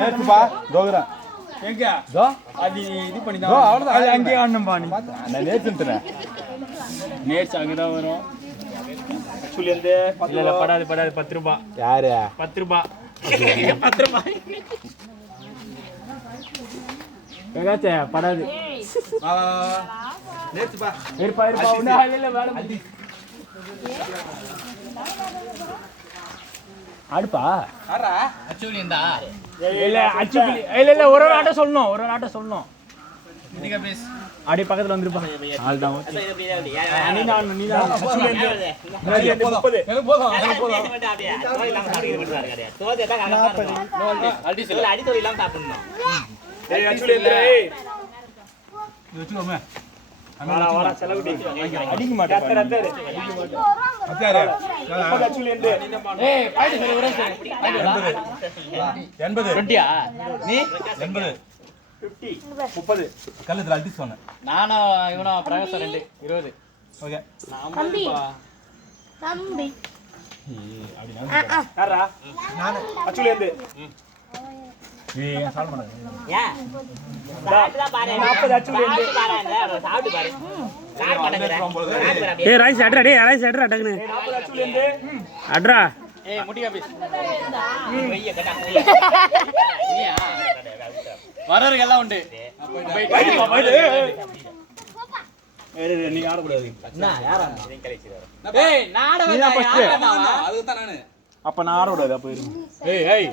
நேத்துப்பா தோகுறேன் எங்க தோ அது இது பண்ணி தான் அவ்வளவுதான் அது அங்கே ஆடணும்பா நீ நான் நேத்துன்றேன் நேட்ஸ் அங்க தான் வரும் ஆக்சுவலி அந்த இல்ல படாது 10 ரூபாய் யாரு 10 ரூபாய் 10 ரூபாய் எங்கச்சே படாது வா நேத்துப்பா இருப்பா உன்ன இல்ல வேற அடுப்பா ஆறா அச்சுலிண்டா இல்ல ஒரு நாட்ட சொல்லணும் நீங்க பேஸ் அடி பக்கத்துல வந்துருப்பா ஆள் தான் நீ தான் அச்சுலிண்டா 30 எனக்கு போதும் தோதே தான் அடி சொல்ல அடி தோரி எல்லாம் சாப்பிடணும் ஏய் அச்சுலிண்டா ஏய் வெச்சுவோமே வர செலவுடி அடிக்க மாட்டேன் அத்தாரே அச்சுலிண்டா ஏய் பாயிண்ட் சொல்லு ஒரே 80 20யா நீ 80 50 30 கல்லத்துல அடி சொன்னேன் நானும் இவனோ பிரகாஷ் 2 20 ஓகே தம்பி அப்படினா யாரா நான் அச்சுலிண்டா ஏய் சால் பண்ணு ஏன் சாப்பிட்டா பாரு 40 அச்சுலிண்டா சாப்பிட்டு பாரு கார் பண்ணங்கற ஏய் ரைஸ் அட்ரா டேய் ரைஸ் அட்ரா டக்குனு 40 அச்சுலிண்டா அட்ரா ஏய் முட்டியா பீஸ் வெய்ய கட்டா நீயா வரருக்கு எல்லாம் உண்டு நீ ஆட கூடாது என்ன யாரா நீ கலைச்சிராரு ஏய் நாட வேண்டாம் அதுக்கு தான் நானு அப்ப நான் ஆட கூடாது அப்ப இரு ஏய்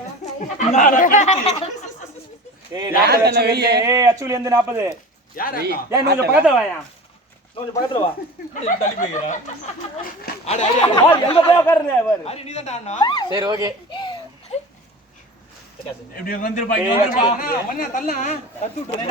நாடல வெய்ய ஏய் அச்சுலி வந்து 40 யாரா ஏய் கொஞ்சம் பக்கத்துல வாயா கொஞ்சம் பக்கத்துல வா தள்ளி போயிரா ஆடு எங்க போய் உட்காருங்க பாரு அரி நீ தான் ஆடணும் சரி ஓகே எப்படி வந்துருப்பா இங்க வந்துருப்பா மண்ணா தள்ளா கத்து விட்டுறேன்